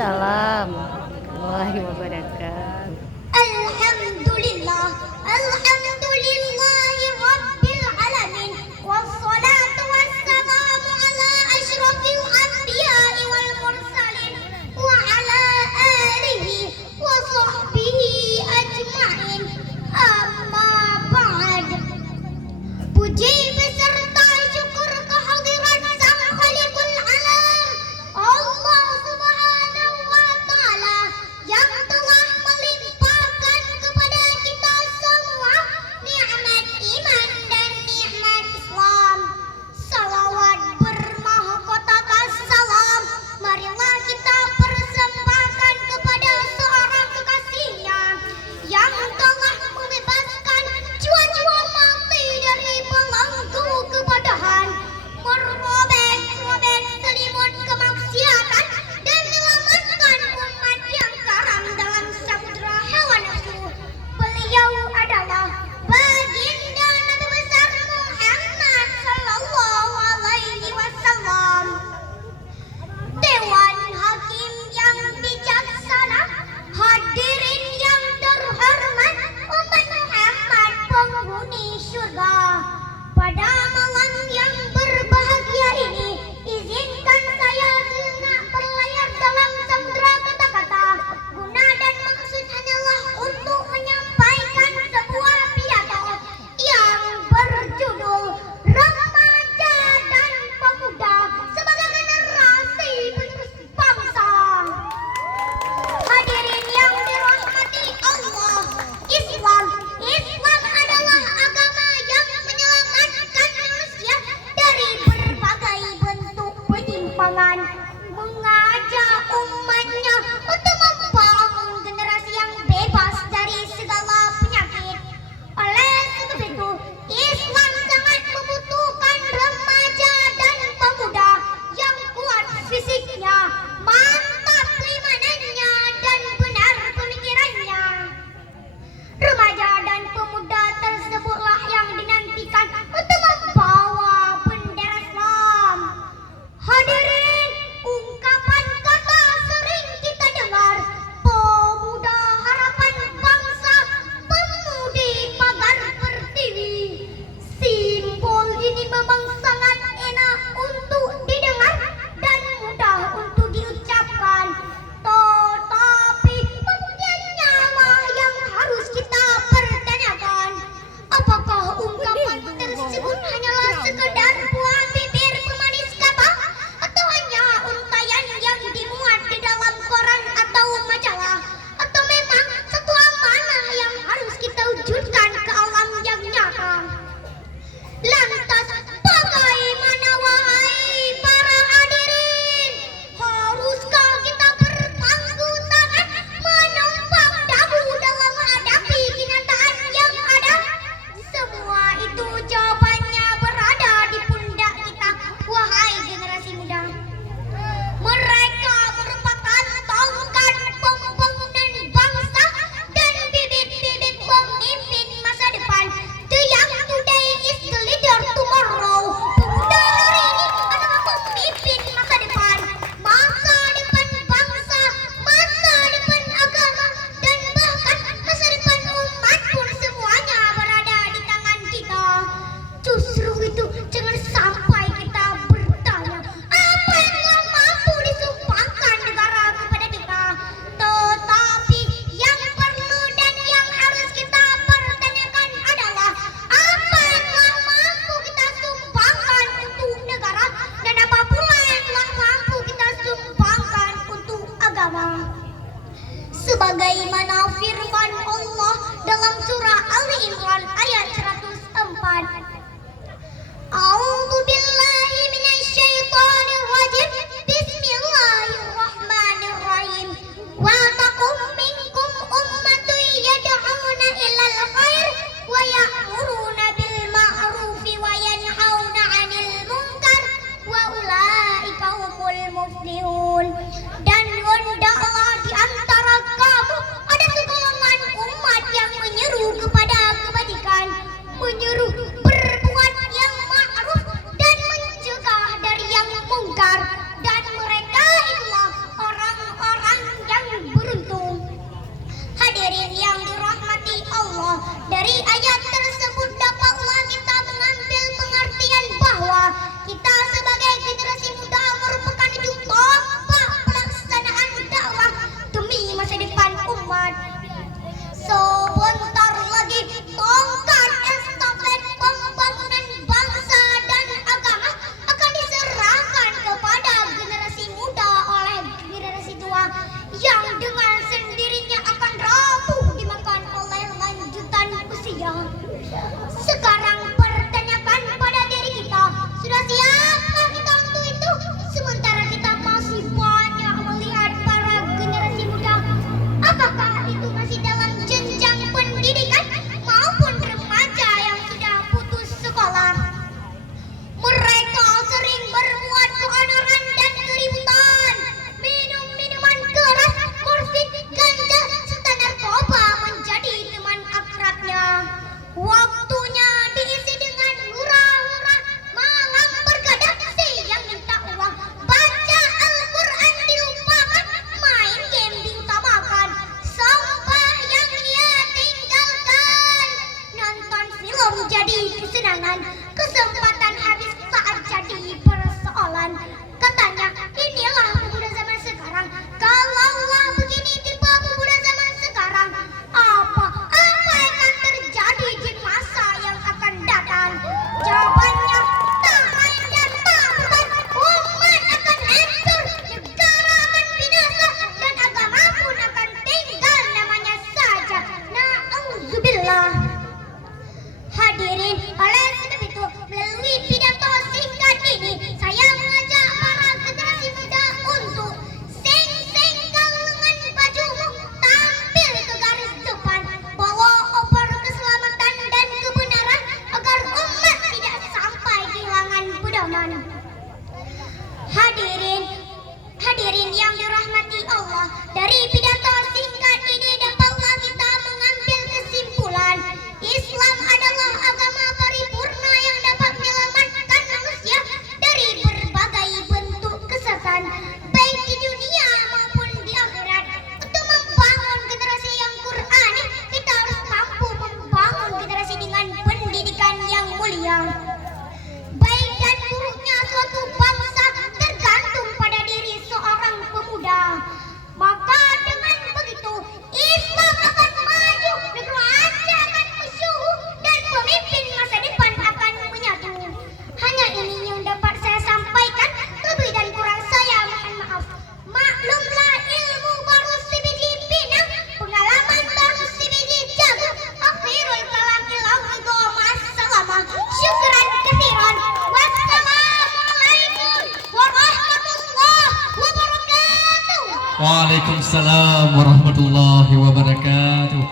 Waalaikumsalam warahmatullahi wabarakatuh. Alhamdulillah, alhamdulillahi rabbil alamin, wassalatu wassalamu ala asyrafil anbiya'i wal mursalin wa ala alihi wa sahbihi ajma'in. Amma ba'd. Puji beserta syukur kehadiran Sang Khaliqul Alam Allah Subhanahu wa mulia. Baik dan buruknya suatu bangsa tergantung pada diri seorang pemuda. Maka dengan begitu Islam akan maju, negara akan masyhur, dan pemimpin masa depan akan menyatu. Hanya ini yang dapat saya sampaikan. Lebih dan kurang saya mohon maaf. Maklumlah ilmu baru sebiji pinang, pengalaman baru sebiji jaga. Akhirul kalam illallah ma'assalamah. Syukran katsiran. Wassalamualaikum warahmatullahi wabarakatuh. Waalaikumsalam warahmatullahi wabarakatuh.